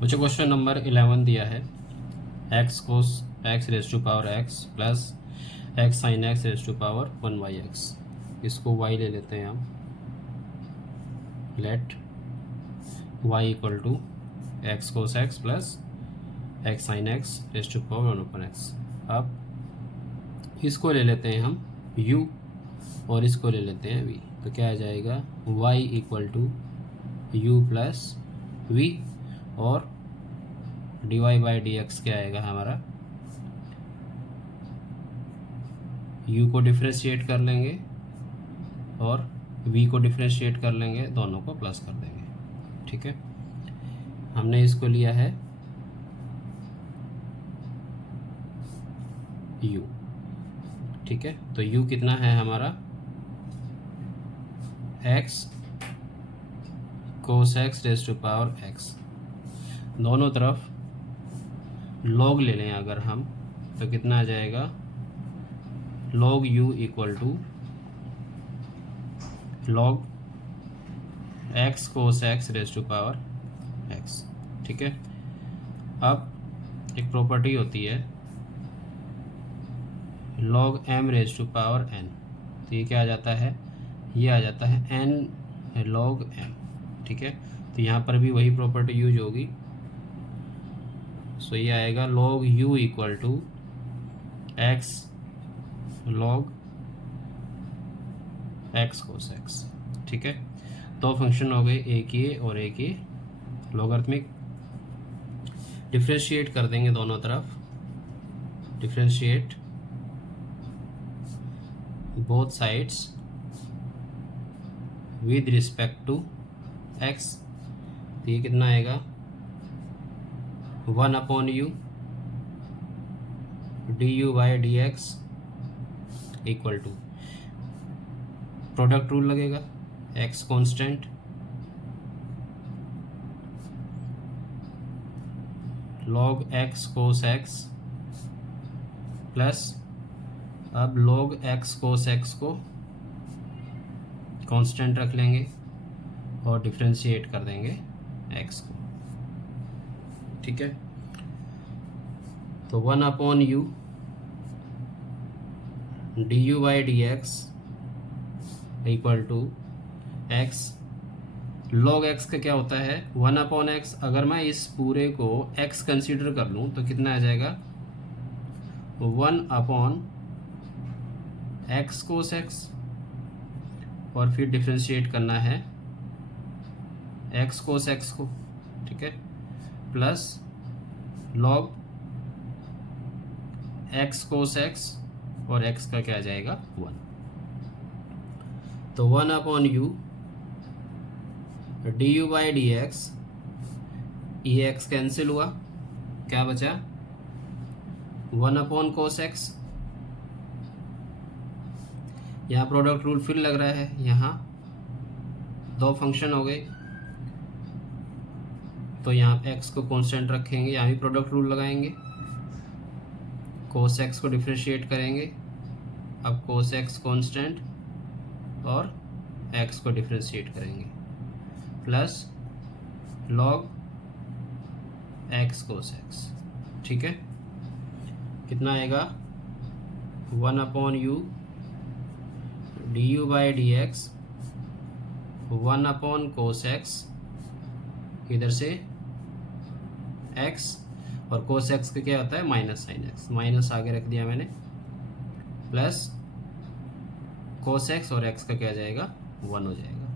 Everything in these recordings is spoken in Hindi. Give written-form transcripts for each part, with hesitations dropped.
मुझे क्वेश्चन नंबर 11 दिया है x cos x raise to power x plus x sine x raise to power 1 y x। इसको y ले लेते हैं हम। Let y equal to x cos x plus x sine x raise to power 1/x। अब इसको ले लेते हैं हम u और इसको ले लेते हैं v। तो क्या आ जाएगा y equal to u plus v और dy बाई डी एक्स क्या आएगा हमारा, u को डिफ्रेंशिएट कर लेंगे और v को डिफ्रेंशिएट कर लेंगे, दोनों को प्लस कर देंगे। ठीक है, हमने इसको लिया है u। ठीक है, तो u कितना है हमारा x cos x raise to power x। दोनों तरफ log ले लें अगर हम, तो कितना आ जाएगा log u equal to log x cos x raise to power x। ठीक है, अब एक प्रॉपर्टी होती है log m raise to power n। तो ये क्या आ जाता है, ये आ जाता है n log m। ठीक है, तो यहाँ पर भी वही प्रॉपर्टी यूज होगी। सो ये आएगा log u equal to x log x cos x। ठीक है, दो फंक्शन हो गए, एक ये और एक ये लॉगरिथमिक। डिफ्रेंशिएट कर देंगे दोनों तरफ, differentiate both sides with respect to x। तो ये कितना आएगा 1/u du by D x equal to, product rule लगेगा, x कांस्टेंट log x कोस x प्लस, अब log x कोस x को कांस्टेंट रख लेंगे और डिफ्रेंशिएट कर देंगे x को। ठीक है, तो 1/u du by D x equal to x। log x का क्या होता है 1/x। अगर मैं इस पूरे को x कंसीडर कर लूँ तो कितना आ जाएगा 1/x कोस x, और फिर डिफ्रेंशिएट करना है x कोस x को। ठीक है, प्लस log x कोस x और x का क्या आ जाएगा 1। तो 1/u du by D x, ये x कैंसिल हुआ, क्या बचा 1/cos x। यहाँ प्रोडक्ट रूल फिर लग रहा है, यहाँ दो फंक्शन हो गए तो यहाँ x को कांस्टेंट रखेंगे, यहाँ भी प्रोडक्ट रूल लगाएंगे, cos x को डिफ्रेंशिएट करेंगे। अब cos x कांस्टेंट और x को डिफ्रेंशिएट करेंगे, plus log x cos x। ठीक है, कितना आएगा 1/u du by D x 1/cos x, इधर से x और cos x का क्या होता है माइनस साइन x, माइनस आगे रख दिया मैंने, प्लस cos x और x का क्या जाएगा 1 हो जाएगा,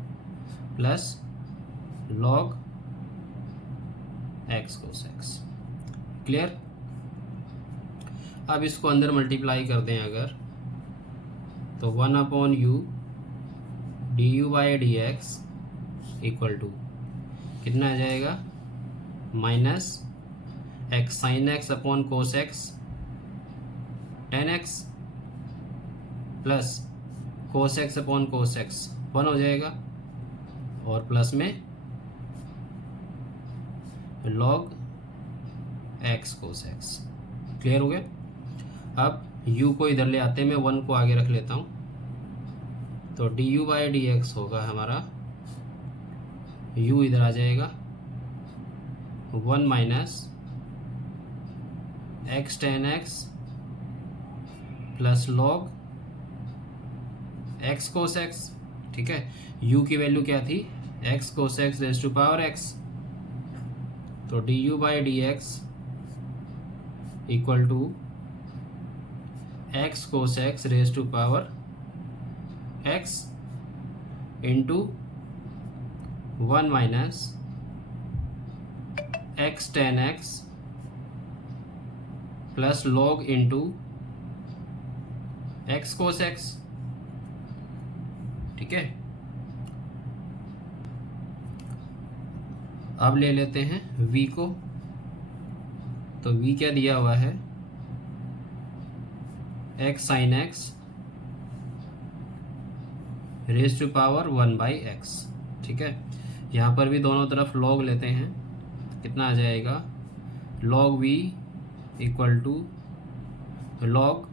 plus log x cos x। Clear. अब इसको अंदर मल्टीप्लाई कर दें अगर, तो 1/u du by D x equal to कितना आ जाएगा minus x sine x upon cos x tan x plus cos x upon cos x 1 हो जाएगा, और प्लस में log x कोस x। क्लियर हो गया। अब u को इधर ले आते हैं, मैं 1 को आगे रख लेता हूँ, तो du बाई डी एक्स होगा हमारा, u इधर आ जाएगा 1 minus x tan x plus log x cos x. ठीक है, u की वैल्यू क्या थी, x cos x raise to power x, तो d u by D x equal to x cos x raise to power x into 1 minus x tan x plus log into x cos x. ठीक है, अब ले लेते हैं v को, तो v क्या दिया हुआ है, x sine x raise to power 1 by x. ठीक है, यहाँ पर भी दोनों तरफ लॉग लेते हैं, कितना आ जाएगा, log v equal to log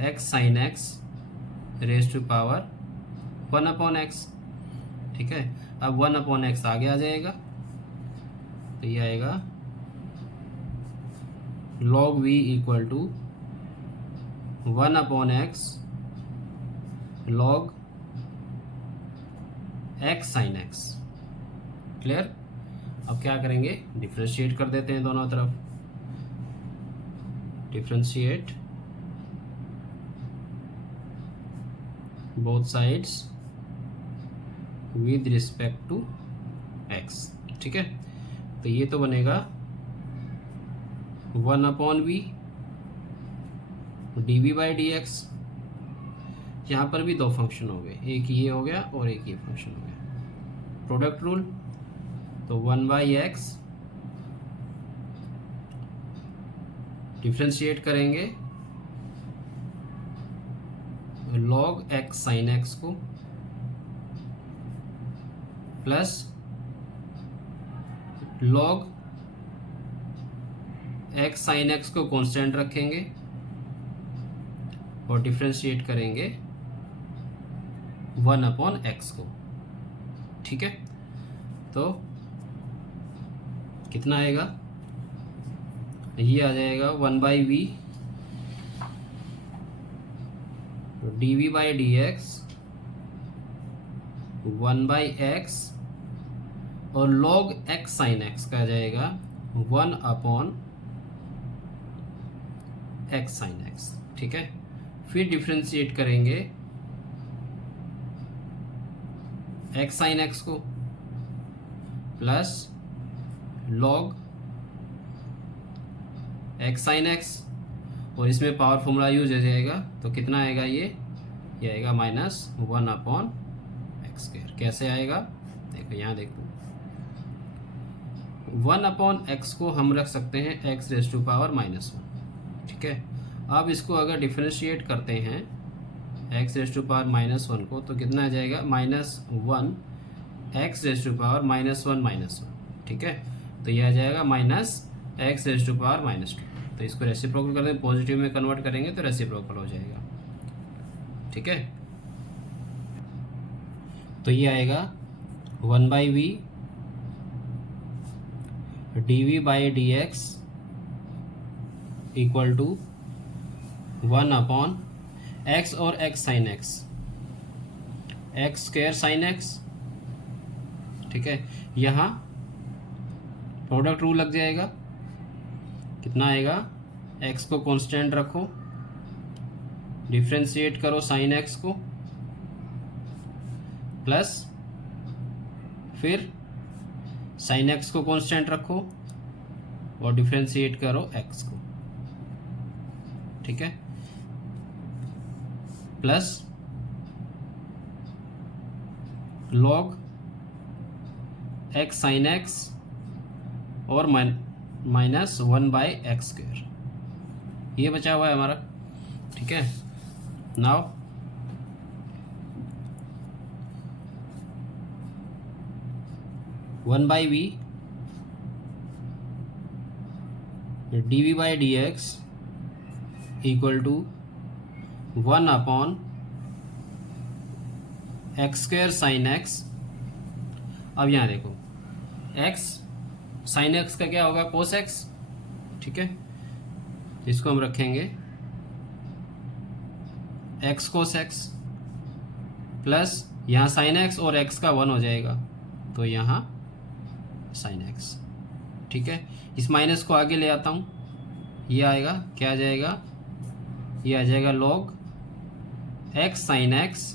x sine x raise to power 1 upon x. ठीक है, अब 1 अपॉन एक्स आगे आ जाएगा, तो ये आएगा log v equal to 1 upon x log x sine x. Clear. अब क्या करेंगे, डिफ्रेंशिएट कर देते हैं दोनों तरफ, differentiate both sides with respect to x. ठीक है, तो ये तो बनेगा 1 upon v d v by D x. यहाँ पर भी दो फंक्शन हो गए, एक ये हो गया और एक ये फंक्शन हो गया, प्रोडक्ट रूल, तो 1 बाई एक्स डिफ्रेंशिएट करेंगे लॉग एक्स साइन एक्स को plus log x sine x को कांस्टेंट रखेंगे और डिफ्रेंशिएट करेंगे 1 अपॉन एक्स को। ठीक है, तो कितना आएगा, ये आ जाएगा 1 by v d v by D x 1 by x और लॉग एक्स साइन एक्स का आ जाएगा 1 अपॉन एक्स साइन एक्स। ठीक है, फिर डिफ्रेंशिएट करेंगे एक्स साइन एक्स को plus log x sine x, और इसमें पावर फॉर्मूला यूज हो जाएगा, तो कितना आएगा, ये आएगा -1 अपॉन एक्स स्क्वायर। कैसे आएगा, देखो यहाँ देखो, 1 अपॉन एक्स को हम रख सकते हैं एक्स रेज टू पावर -1। ठीक है, अब इसको अगर डिफरेंशिएट करते हैं एक्स रेज टू पावर -1 को, तो कितना आ जाएगा, -1 एक्स रेज टू पावर -1। ठीक है, तो ये आ जाएगा -x रेज टू पावर -2। तो इसको रेसिप्रोकल कर दें, पॉजिटिव में कन्वर्ट करेंगे तो रेसिप्रोकल हो जाएगा। ठीक है, तो ये आएगा 1 by v d v by D x equal to 1 upon x और x sine x, x square sine x. ठीक है, यहाँ प्रोडक्ट रूल लग जाएगा, कितना आएगा, एक्स को कांस्टेंट रखो, डिफ्रेंशिएट करो साइन एक्स को, प्लस फिर साइन एक्स को कांस्टेंट रखो और डिफ्रेंशिएट करो एक्स को। ठीक है, plus log x sine x और -1 बाई एक्स स्क्वायर, ये बचा हुआ है हमारा। ठीक है, now one by v d v by D x equal to 1 upon x square sine x. अब यहाँ देखो, एक्स साइन एक्स का क्या होगा, कोस एक्स। ठीक है, इसको हम रखेंगे एक्स कोस एक्स प्लस यहाँ साइन एक्स और एक्स का 1 हो जाएगा, तो यहाँ साइन एक्स। ठीक है, इस माइनस को आगे ले आता हूँ, ये आएगा, क्या आ जाएगा, ये आ जाएगा log x sine x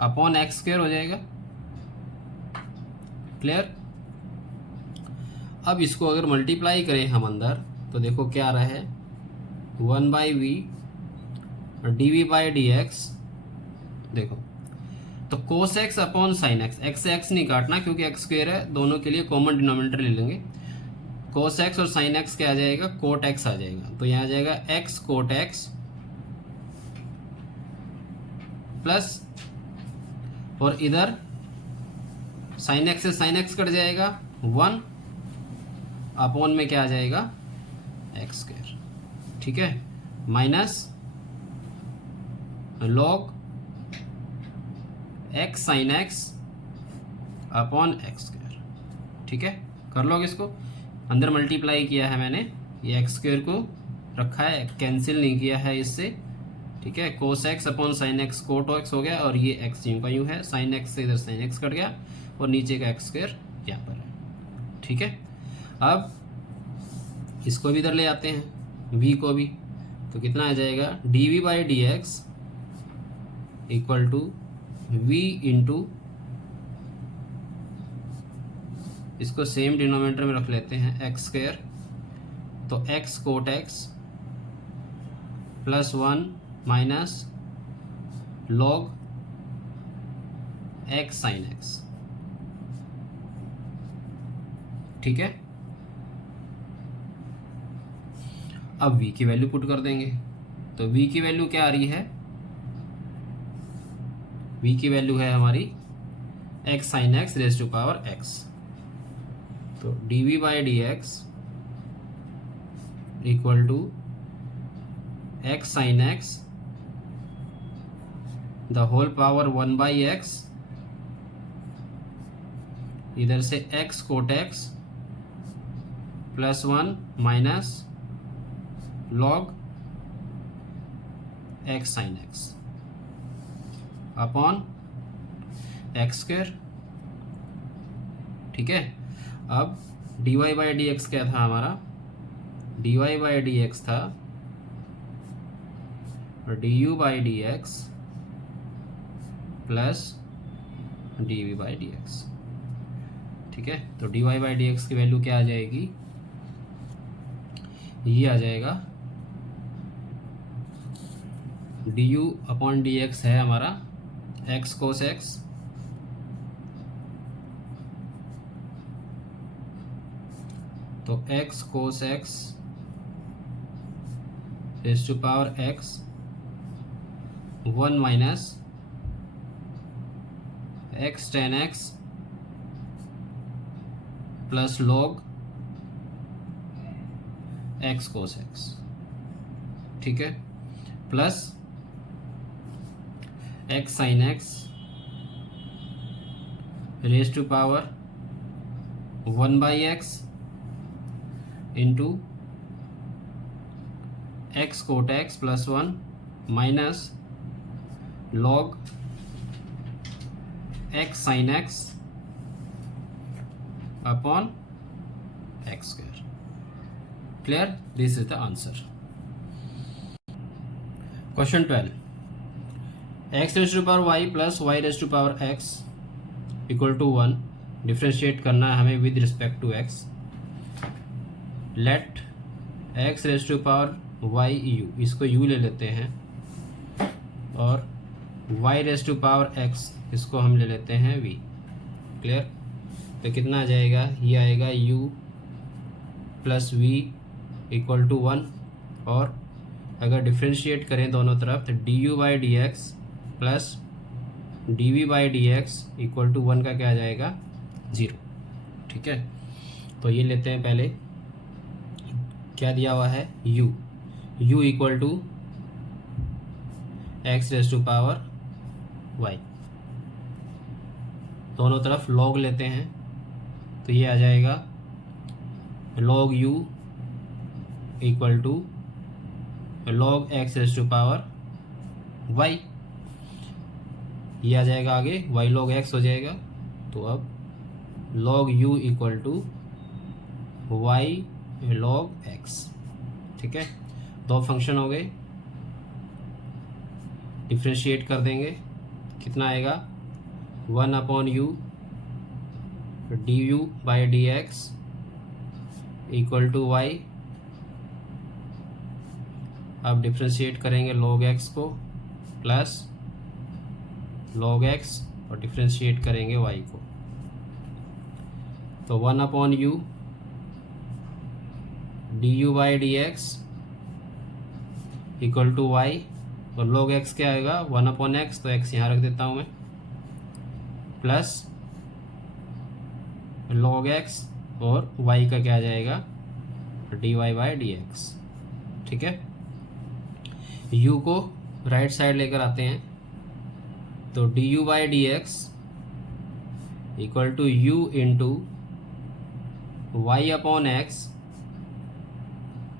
upon x square हो जाएगा। क्लियर। अब इसको अगर मल्टीप्लाई करें हम अंदर, तो देखो क्या आ रहा है, 1/v dv/dx। देखो तो कोस x upon sine x, x से एक्स नहीं काटना क्योंकि एक्स स्क्वायर है, दोनों के लिए कॉमन डिनोमिनेटर ले लेंगे। कोस एक्स और साइन एक्स क्या आ जाएगा, कोट एक्स आ जाएगा, तो यहाँ आ जाएगा एक्स कोट एक्स प्लस, और इधर साइन एक्स से साइन एक्स कट जाएगा 1 अपॉन में क्या आ जाएगा, एक्स स्क्वायर। ठीक है, minus log x sine x upon x square. ठीक है, कर लोगे इसको, अंदर मल्टीप्लाई किया है मैंने, ये एक्स स्क्वायर को रखा है, कैंसिल नहीं किया है इससे। ठीक है, cos x upon sine x cot x हो गया, और ये एक्स यूं का यूं है, साइन एक्स से इधर साइन एक्स कट गया, और नीचे का एक्स स्क्वायर यहाँ पर है। ठीक है, अब इसको भी इधर ले आते हैं, v को भी, तो कितना आ जाएगा, dv/dx equal to v into, इसको सेम डिनोमिनेटर में रख लेते हैं, एक्स स्क्वायर, तो x cot x plus 1 minus log x sine x. ठीक है, अब v की वैल्यू पुट कर देंगे, तो v की वैल्यू क्या आ रही है, v की वैल्यू है हमारी x sine x raise to power x, तो dv/dx equal to x sine x the whole power 1/x, इधर से x cot x plus 1 minus log x sine x upon x square. ठीक है, अब dy/dx क्या था हमारा, dy/dx था du/dx प्लस dv/dx। ठीक है, तो dy/dx की वैल्यू क्या आ जाएगी, ये आ जाएगा du/dx है हमारा x कोस x तो x cos x raise to power x 1 minus x tan x plus log x cos x। ठीक है, plus x sine x raise to power 1/x into x cot x plus 1 minus log x sine x upon x square. Clear, this is the answer. Question 12, x raise to power y plus y raise to power x equal to 1, differentiate करना है हमें with respect to x। Let x raise to power y u, इसको u ले लेते हैं, और y raise to power x इसको हम ले लेते हैं v। क्लियर, तो कितना आ जाएगा, ये आएगा u plus v equal to 1, और अगर डिफ्रेंशिएट करें दोनों तरफ तो du/dx plus dv/dx equal to 1 का क्या आ जाएगा, 0। ठीक है, तो ये लेते हैं, पहले क्या दिया हुआ है, u equal to x raise to power y, दोनों तरफ log लेते हैं, तो ये आ जाएगा log u equal to log x raise to power y, ये आ जाएगा आगे y log x हो जाएगा। तो अब log u equal to y log x, ठीक है। दो फंक्शन हो गए, डिफ्रेंशिएट कर देंगे, कितना आएगा 1/u du by D x equal to y। अब डिफ्रेंशिएट करेंगे log x को प्लस log x और डिफ्रेंशिएट करेंगे y को, तो 1/u du by D x equal to y, और log x क्या आएगा 1/x, तो x यहाँ रख देता हूँ मैं, प्लस log x और y का क्या आ जाएगा dy बाई डी एक्स, ठीक है। u को राइट साइड लेकर आते हैं, तो du by D x equal to u into y upon x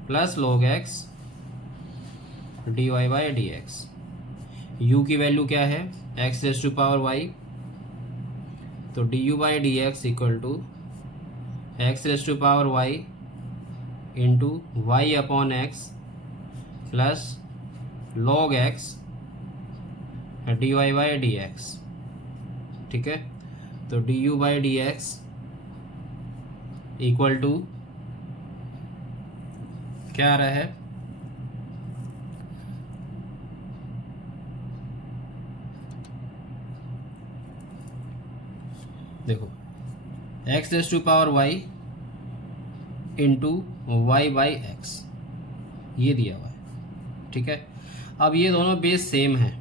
plus log x dy by D x. u की वैल्यू क्या है x raise to power y, तो du by D x equal to x raise to power y into y upon x plus log x dy by D x, ठीक है। तो du by D x equal to क्या आ रहा है देखो x raise to power y into y by x, ये दिया हुआ है, ठीक है। अब ये दोनों बेस सेम हैं,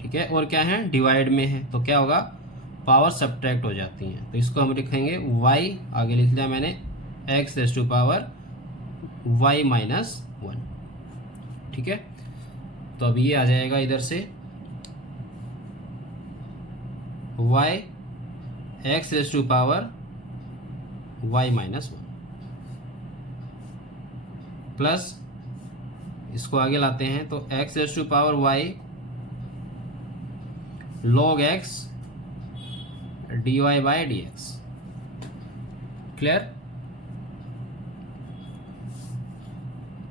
ठीक है, और क्या है डिवाइड में है, तो क्या होगा पावर सब्ट्रैक्ट हो जाती हैं, तो इसको हम लिखेंगे y, आगे लिख लिया मैंने x raise to power y minus 1, ठीक है। तो अब ये आ जाएगा इधर से y x raise to power y minus 1 plus इसको आगे लाते हैं, तो x raise to power y log x dy by D x, clear.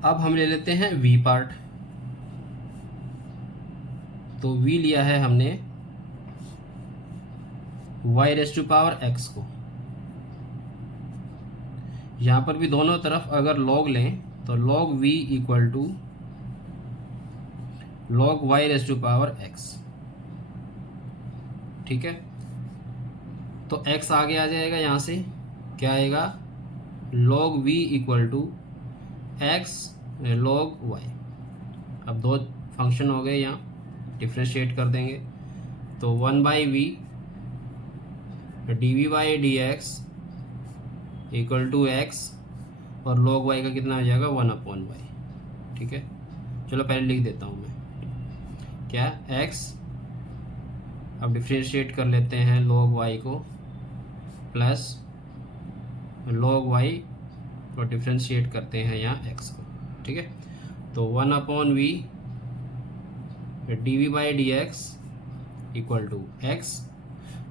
अब हम ले लेते हैं v पार्ट, तो v लिया है हमने y raise to power x को, यहाँ पर भी दोनों तरफ अगर log लें तो log v equal to log y raise to power x, ठीक है। तो x आगे आ जाएगा, यहाँ से क्या आएगा log v equal to x log y। अब दो फंक्शन हो गए, यहाँ डिफ्रेंशिएट कर देंगे, तो 1/v dv by D x equal to x और log y का कितना आ जाएगा 1/y, ठीक है। चलो पहले लिख देता हूँ मैं क्या x, अब डिफ्रेंशिएट कर लेते हैं log y को प्लस log y और डिफ्रेंशिएट करते हैं यहाँ x को, ठीक है। तो 1/v dv by D x equal to x,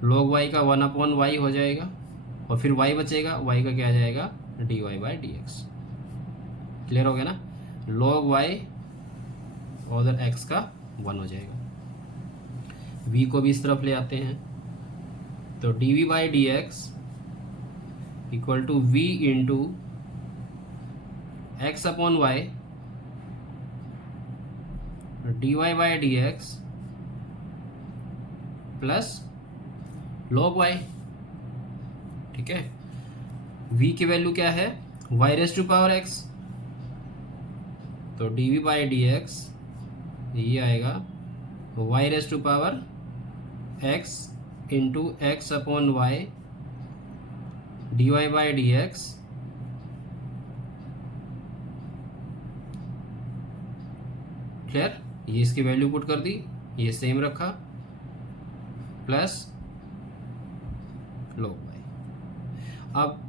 log y का 1/y हो जाएगा, और फिर y बचेगा, y का क्या आ जाएगा dy by D x, clear हो गया ना। log y और उधर x का 1 हो जाएगा। v को भी इस तरफ ले आते हैं, तो dv by D x equal to v into x upon y dy by D x plus log y, ठीक है। v की वैल्यू क्या है y raise to power x, तो dv बाई डी एक्स ये आएगा y raise to power x into x upon y dy by D x clear. ये इसकी वैल्यू पुट कर दी, ये सेम रखा, प्लस log y। अब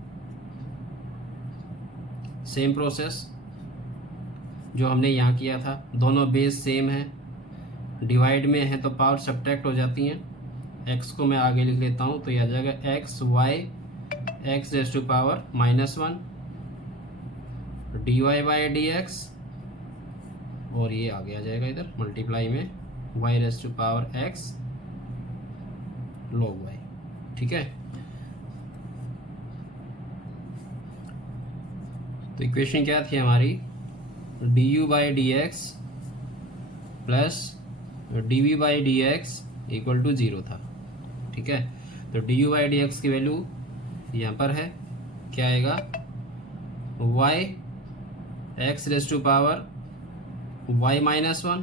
सेम प्रोसेस जो हमने यहाँ किया था, दोनों बेस सेम है, डिवाइड में है तो पावर सब्ट्रैक्ट हो जाती हैं। एक्स को मैं आगे लिख लेता हूँ, तो यह आ जाएगा x y x raise to power -1 d y by D x, और ये आगे आ जाएगा इधर मल्टीप्लाई में y raise to power x log y. ठीक है, तो इक्वेशन क्या थी हमारी, d u by D x plus d v by D x equal to 0 था। ठीक है, तो d u by D x की वैल्यू यहाँ पर है, क्या आएगा, y x raise to power y -1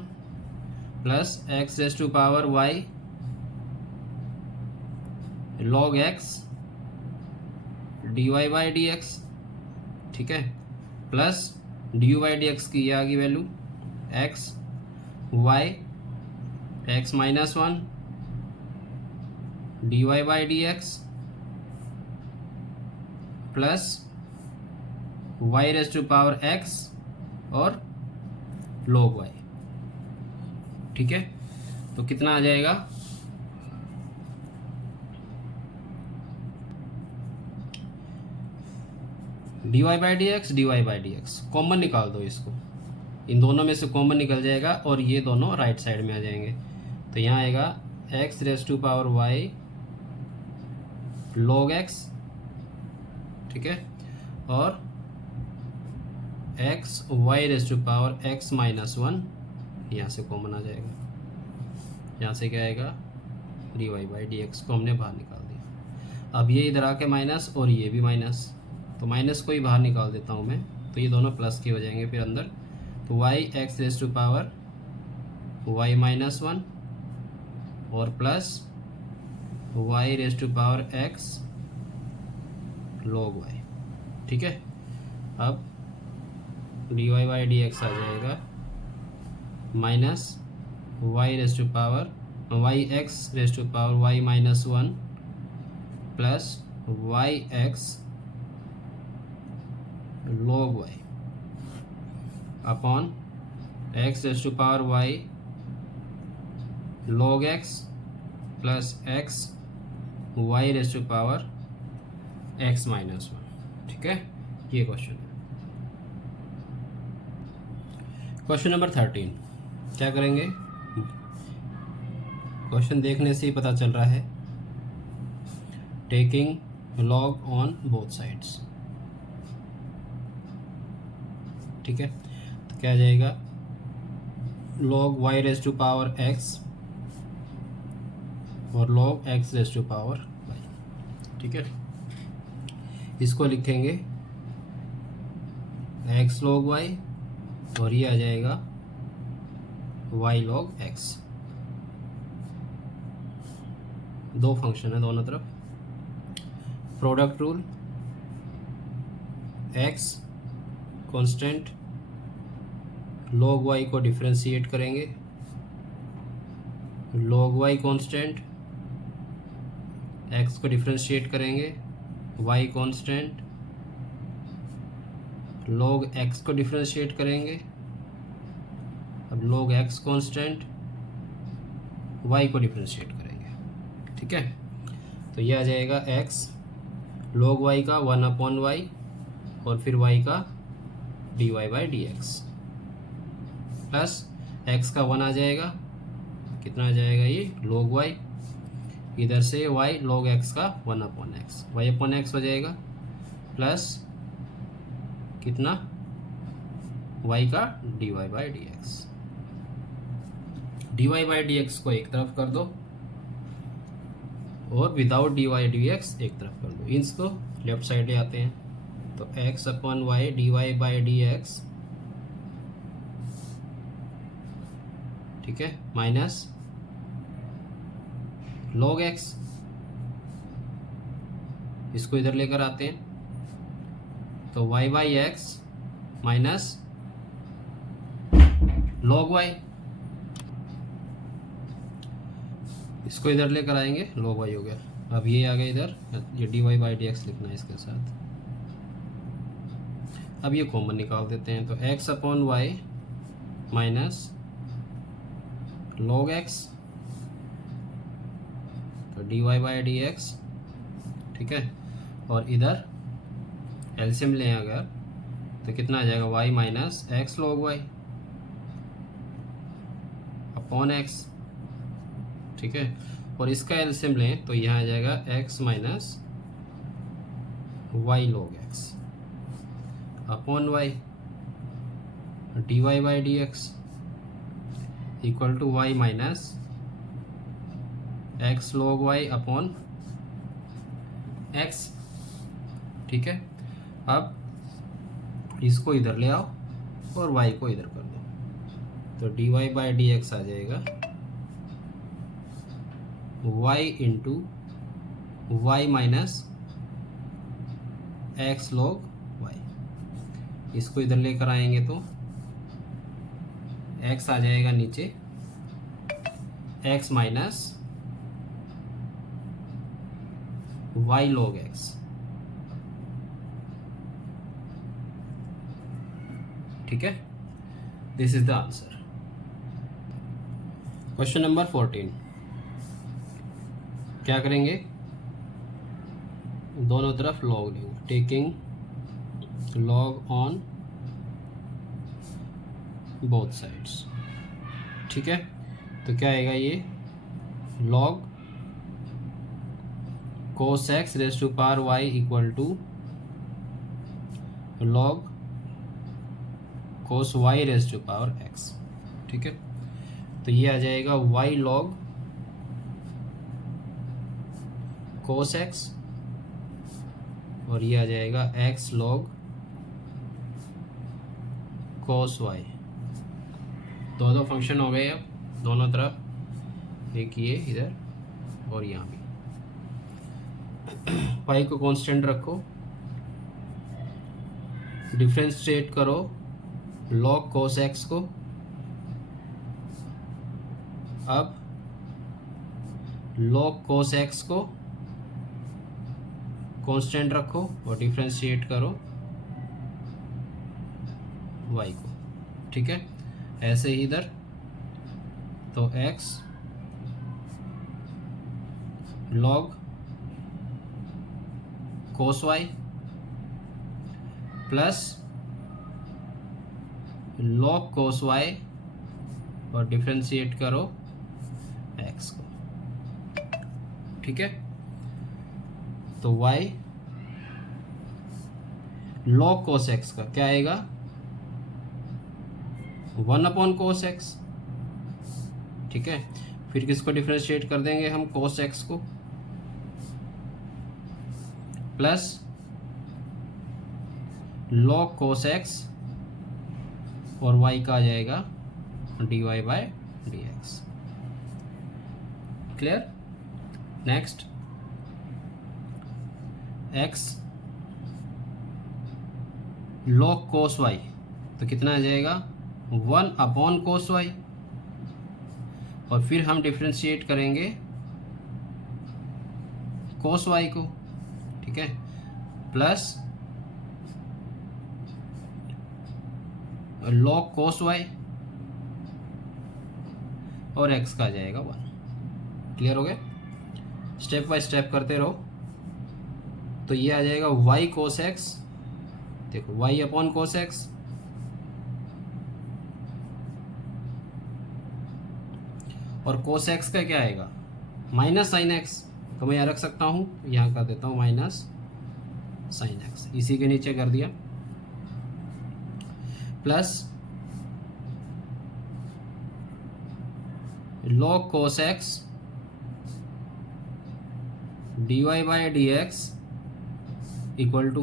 plus x raise to power y log x dy by D x. ठीक है, plus d u by D x की ये आ गई वैल्यू x y x -1 dy by D x plus y raise to power x और log y। ठीक है, तो कितना आ जाएगा, d y by D x common निकाल दो इसको, इन दोनों में से कॉमन निकल जाएगा और ये दोनों राइट साइड में आ जाएंगे। तो यहाँ आएगा x raise to power y log x। ठीक है, और x y raise to power x -1 यहाँ से कॉमन आ जाएगा, यहाँ से क्या आएगा, d y by D x को हमने बाहर निकाल दिया। अब ये इधर आके माइनस और ये भी माइनस, तो माइनस को ही बाहर निकाल देता हूँ मैं, तो ये दोनों प्लस के हो जाएंगे फिर अंदर। तो y x raise to power y -1 और plus y raise to power x log y. ठीक है, अब d y by D x आ जाएगा minus y raise to power y x raise to power y -1 plus y x log y upon x raise to power y log x plus x y raise to power x -1। ठीक है, ये क्वेश्चन है। क्वेश्चन नंबर 13 क्या करेंगे, क्वेश्चन देखने से ही पता चल रहा है, taking log on both sides. ठीक है, तो क्या आ जाएगा, log y raise to power x और log x raise to power y। ठीक है, इसको लिखेंगे x log y और ये आ जाएगा y log x। दो फंक्शन है दोनों तरफ, product rule, x constant log y को डिफरेंशिएट करेंगे, log y कांस्टेंट, x को डिफरेंशिएट करेंगे, y कांस्टेंट, log x को डिफरेंशिएट करेंगे, अब log x कांस्टेंट, y को डिफरेंशिएट करेंगे। ठीक है, तो ये आ जाएगा x log y का 1/y और फिर y का d y by D x plus x का 1 आ जाएगा, कितना आ जाएगा ये log y, इधर से y log x का 1/x, y/x हो जाएगा प्लस कितना y का d y by D x. D y by D x को एक तरफ कर दो और without d y d x एक तरफ कर दो, इसको लेफ्ट साइड ले आते हैं, तो x/y d y by D x. ठीक है, माइनस log x, इसको इधर लेकर आते हैं, तो y by x minus log y, इसको इधर लेकर आएंगे, log y हो गया। अब ये आ गया इधर, ये dy बाई डी एक्स लिखना है इसके साथ। अब ये कॉमन निकाल देते हैं, तो x upon y minus log x, तो dy बाई डी एक्स, ठीक है। और इधर एलसीएम लें अगर तो कितना आ जाएगा, y minus x log y upon x, ठीक है। और इसका एलसीएम लें तो यहाँ आ जाएगा x minus y log x अपॉन y dy by D x equal to y minus x log y upon x, ठीक है। अब इसको इधर ले आओ और y को इधर कर दो, तो dy बाई डी एक्स आ जाएगा y into y minus x log y। इसको इधर लेकर आएंगे तो x आ जाएगा नीचे, x minus y log x, ठीक है। This is the answer. Question number 14, क्या करेंगे, दोनों तरफ लॉग लेंगे, taking log on both sides, ठीक है। तो क्या आएगा ये, log cos x raise to power y equal to log cos y raise to power x, ठीक है। तो ये आ जाएगा वाई लॉग कोस एक्स और ये आ जाएगा एक्स log कोस वाई। दो फंक्शन हो गए अब दोनों तरफ, एक ये इधर और यहाँ भी। पाई को कांस्टेंट रखो, डिफरेंशिएट करो log कोस एक्स को। अब log कोस एक्स को कांस्टेंट रखो और डिफरेंशिएट करो y को, ठीक है। ऐसे ही इधर, तो x log cos y plus log cos y और डिफरेंशिएट करो x को, ठीक है। तो y log कोस x का क्या आएगा, 1 अपॉन कोस x, ठीक है। फिर किसको डिफरेंशिएट कर देंगे हम, कोस x को, प्लस log कोस x और y का आ जाएगा dy by D x. Clear. Next, x log cos y, तो कितना आ जाएगा, 1 अपॉन कोस y और फिर हम डिफरेंशिएट करेंगे कोस y को, ठीक है, प्लस log कोस y और x का आ जाएगा 1। क्लियर हो गया। स्टेप बाय स्टेप करते रहो। तो ये आ जाएगा y कोस x, देखो y अपॉन कोस x और कोस x का क्या आएगा, माइनस साइन x, तो मैं यहाँ रख सकता हूँ, यहाँ कर देता हूँ माइनस साइन x, इसी के नीचे कर दिया, plus log cos x dy by D x equal to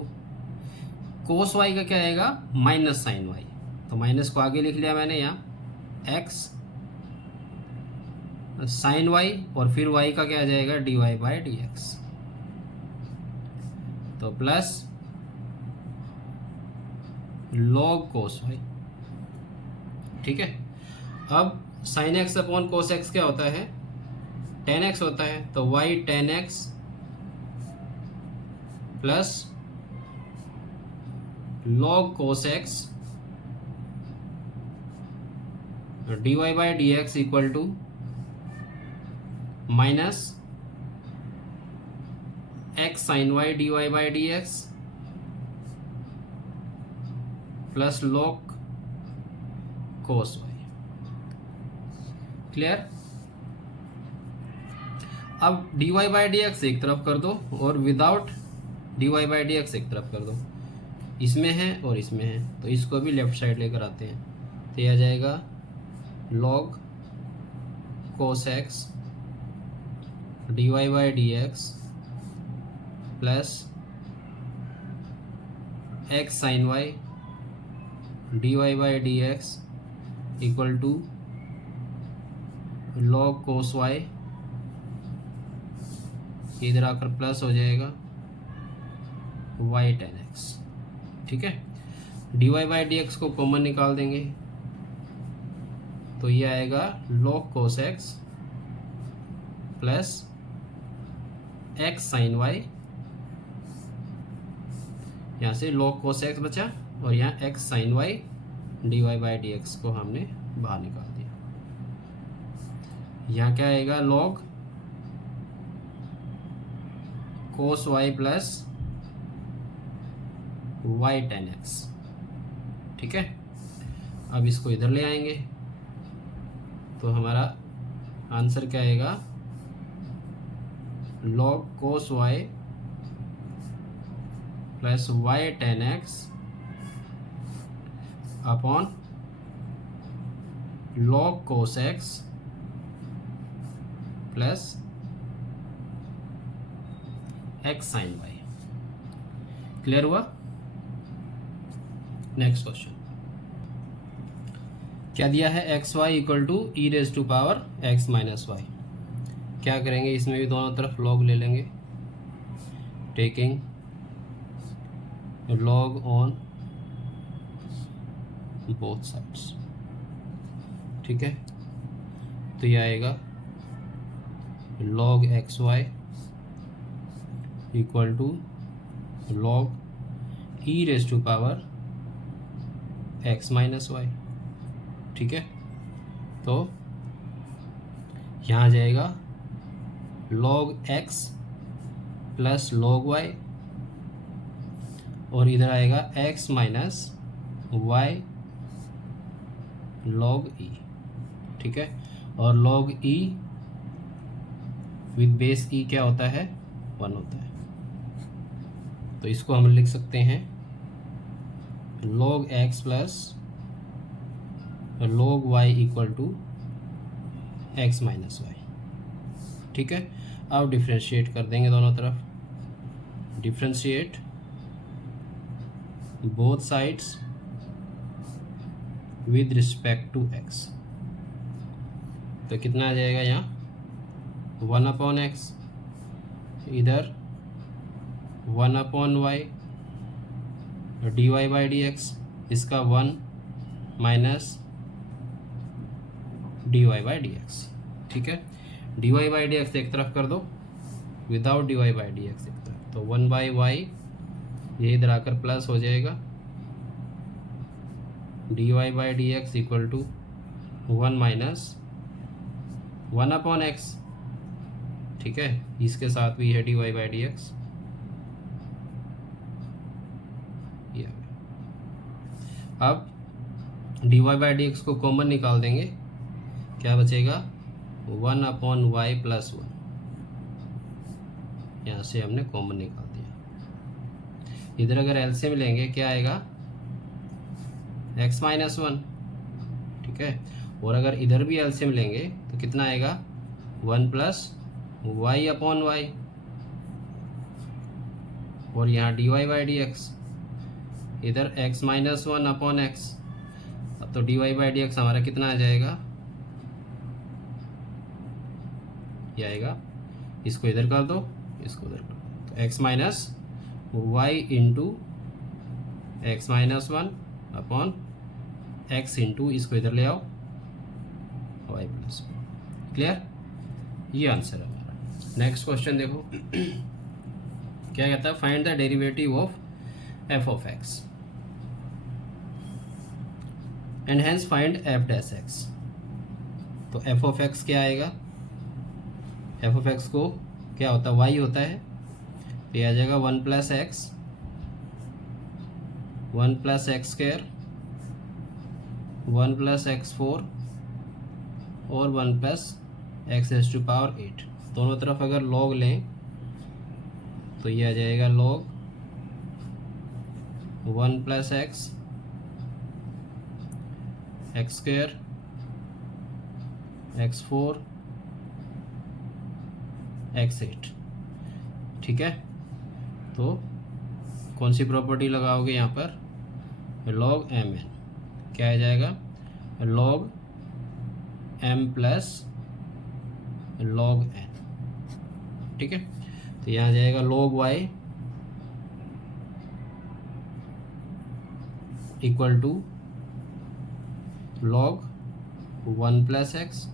cos y का क्या आएगा, माइनस साइन y, तो माइनस को आगे लिख लिया मैंने यहाँ, x साइन y और फिर y का क्या आ जाएगा, dy बाई डी एक्स, तो प्लस log कोस y, ठीक है। अब sine x upon cos x क्या होता है, tan x होता है, तो y tan x plus log cos x dy by dx equal to minus x sin y dy by dx plus log cos y। क्लियर। अब dy by dx एक तरफ कर दो और विदाउट dy by dx एक तरफ कर दो। इसमें है और इसमें है तो इसको भी लेफ्ट साइड लेकर आते हैं तो यह आ जाएगा log cos x dy by dx प्लस x sin y dy by dx equal to log cos y, इधर आकर प्लस हो जाएगा y tan x। ठीक है, dy by dx को कॉमन निकाल देंगे तो ये आएगा log cos x plus x sin y, यहाँ से log cos x बचा और यहाँ x sin y dy by dx को हमने बाहर निकाल दिया। यहाँ क्या आएगा log cos y plus y tan x। ठीक है, अब इसको इधर ले आएंगे तो हमारा आंसर क्या आएगा log cos y plus y tan x upon log cos x plus x sin y। Clear हुआ। नेक्स्ट क्वेश्चन क्या दिया है, x y equal to e raise to power x minus y. क्या करेंगे, इसमें भी दोनों तरफ लॉग ले लेंगे, taking log on both sides. ठीक है, तो ये आएगा log x y equal to log e raise to power x minus y. ठीक है, तो यहाँ आ जाएगा log x plus log y और इधर आएगा x minus y log e। ठीक है, और log e with base e क्या होता है, 1 होता है। तो इसको हम लिख सकते हैं log x plus log y equal to x minus y. ठीक है, अब डिफ्रेंशिएट कर देंगे दोनों तरफ, differentiate both sides with respect to x। तो कितना आ जाएगा, यहाँ 1 अपॉन एक्स, इधर 1 upon y d y by D x, इसका 1 minus d y by D x. ठीक है, d y by D x एक तरफ कर दो, without d y by D x एक तरफ, तो 1 बाई वाई ये इधर आकर प्लस हो जाएगा, d y by D x equal to 1 minus 1 upon x. ठीक है, इसके साथ भी है d y by D x. अब d y by D x को कॉमन निकाल देंगे, क्या बचेगा 1 अपॉन वाई प्लस 1, यहाँ से हमने कॉमन निकाल दिया। इधर अगर एलसीएम लेंगे क्या आएगा, x माइनस 1। ठीक है, और अगर इधर भी एलसीएम लेंगे तो कितना आएगा, 1 प्लस वाई अपॉन वाई, और यहाँ d y by D x, इधर x माइनस 1 अपॉन एक्स। अब तो d y by D x हमारा कितना आ जाएगा, ये आएगा, इसको इधर कर दो, इसको उधर कर दो, तो x minus y into x minus 1 अपॉन x इंटू, इसको इधर ले आओ, y प्लस 1। क्लियर, ये आंसर है हमारा। नेक्स्ट क्वेश्चन देखो क्या कहता है, find the derivative of f of x। And hence find f dash x. तो एफ ऑफ एक्स क्या आएगा, एफ ऑफ एक्स को क्या होता है, वाई होता है, तो ये आ जाएगा 1 plus x, 1 plus x square, 1 plus x 4 और 1 plus x raise to power 8। दोनों तरफ अगर लॉग लें तो ये आ जाएगा log 1 plus x square, x 4, x 8। ठीक है, तो कौन सी प्रॉपर्टी लगाओगे यहाँ पर, लॉग एम एन, क्या आ जाएगा, log m plus log n. ठीक है, तो यहाँ जाएगा log y equal to log 1 plus x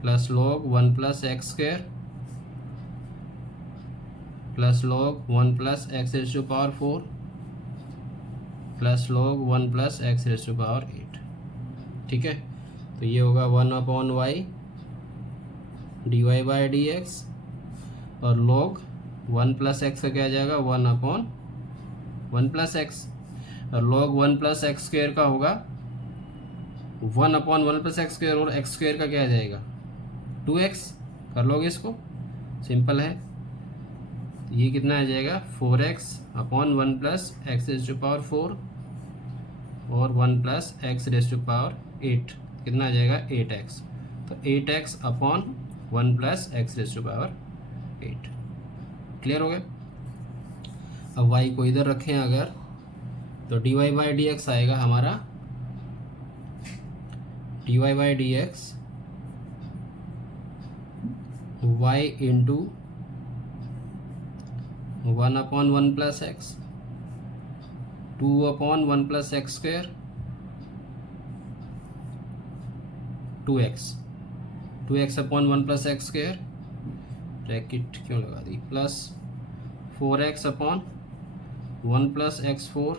plus log 1 plus x square plus log 1 plus x raise to power 4 plus log 1 plus x raise to power 8। ठीक है, तो ये होगा 1 upon y d y by D x, और लॉग 1 प्लस एक्स का क्या आ जाएगा, 1 अपॉन 1 प्लस एक्स, और लॉग 1 प्लस एक्स स्क्वायर का होगा 1 अपॉन 1 प्लस एक्स स्क्वायर, और एक्स स्क्वायर का क्या आ जाएगा 2x। कर लोगे इसको, सिंपल है। ये कितना आ जाएगा 4x upon 1 plus x raise to power 4 और 1 plus x raise to power 8, कितना आ जाएगा 8x। तो 8x upon 1 plus x raise to power 8। Clear हो गया। अब y को इधर रखें अगर, तो dy बाई डी एक्स आएगा हमारा, dy by D x y into 1 upon 1 plus x, 2 upon 1 plus x square, 2x upon 1 plus x square, bracket क्यों लगा दी, plus 4x upon 1 plus x 4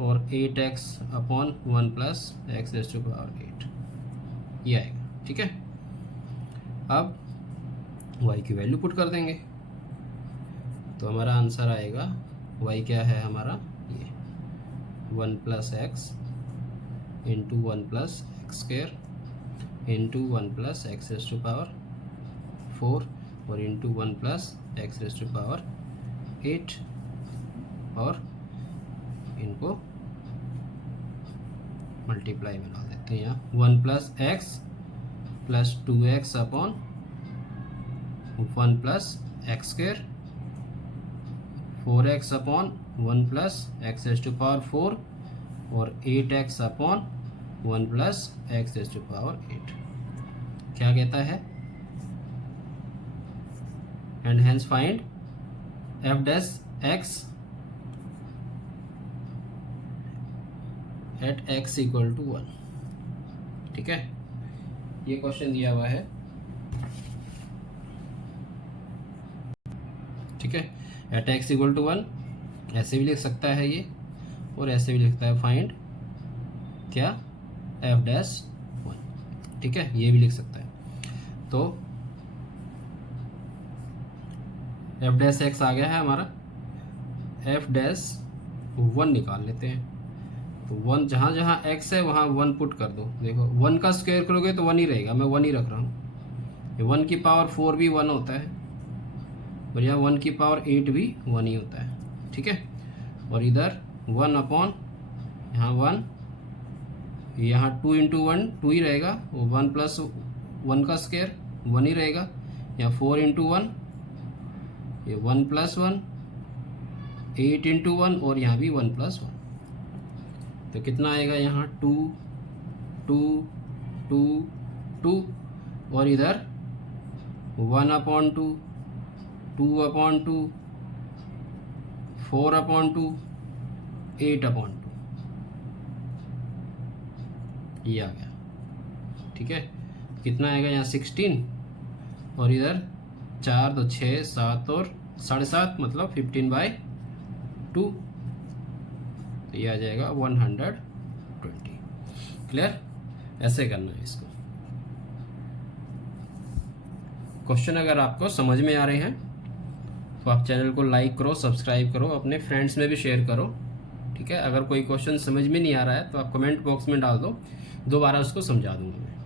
और 8x upon 1 plus x raise to power 8, ये आएगा। ठीक है, अब y की वैल्यू पुट कर देंगे, तो हमारा आंसर आएगा y क्या है हमारा, ये 1 plus x into 1 plus x square into 1 plus x raise to power 4 और into 1 plus x raise to power 8, और इनको मल्टीप्लाई बना देते हैं यहाँ, 1 plus x plus 2x upon 1 plus x square, 4x upon 1 plus x raise to power 4 और 8x upon 1 plus x raise to power 8। क्या कहता है, and hence find f dash x at x equal to 1। ठीक है, ये क्वेश्चन दिया हुआ है। ठीक है, एट x इक्वल टू 1 ऐसे भी लिख सकता है ये, और ऐसे भी लिखता है फाइंड क्या एफ डैश 1। ठीक है, ये भी लिख सकता है। तो एफ डैश एक्स आ गया है हमारा, एफ डैश 1 निकाल लेते हैं। तो 1 जहाँ जहाँ x है वहाँ 1 पुट कर दो। देखो 1 का स्क्वायर करोगे तो 1 ही रहेगा, मैं 1 ही रख रहा हूँ। ये 1 की पावर 4 भी 1 होता है, और यहाँ 1 की पावर 8 भी 1 ही होता है। ठीक है, और इधर 1 अपॉन यहाँ 1, यहाँ 2 इंटू 1 2 ही रहेगा, वो 1 प्लस 1 का स्क्वायर 1 ही रहेगा। यहाँ 4 इंटू 1, ये 1 प्लस 1, 8 इंटू 1, और यहाँ भी 1 प्लस 1। तो कितना आएगा यहाँ 2 2 2 2, और इधर 1 अपॉन 2, 2 अपॉन 2, 4 अपॉन 2, 8 अपॉन 2, ये आ गया। ठीक है, कितना आएगा यहाँ 16, और इधर 4 तो 6 7 और 7.5 मतलब 15/2। तो ये आ जाएगा 120। क्लियर? ऐसे करना है इसको। क्वेश्चन अगर आपको समझ में आ रहे हैं तो आप चैनल को लाइक करो, सब्सक्राइब करो, अपने फ्रेंड्स में भी शेयर करो। ठीक है? अगर कोई क्वेश्चन समझ में नहीं आ रहा है तो आप कमेंट बॉक्स में डाल दो, दोबारा उसको समझा दूंगा मैं।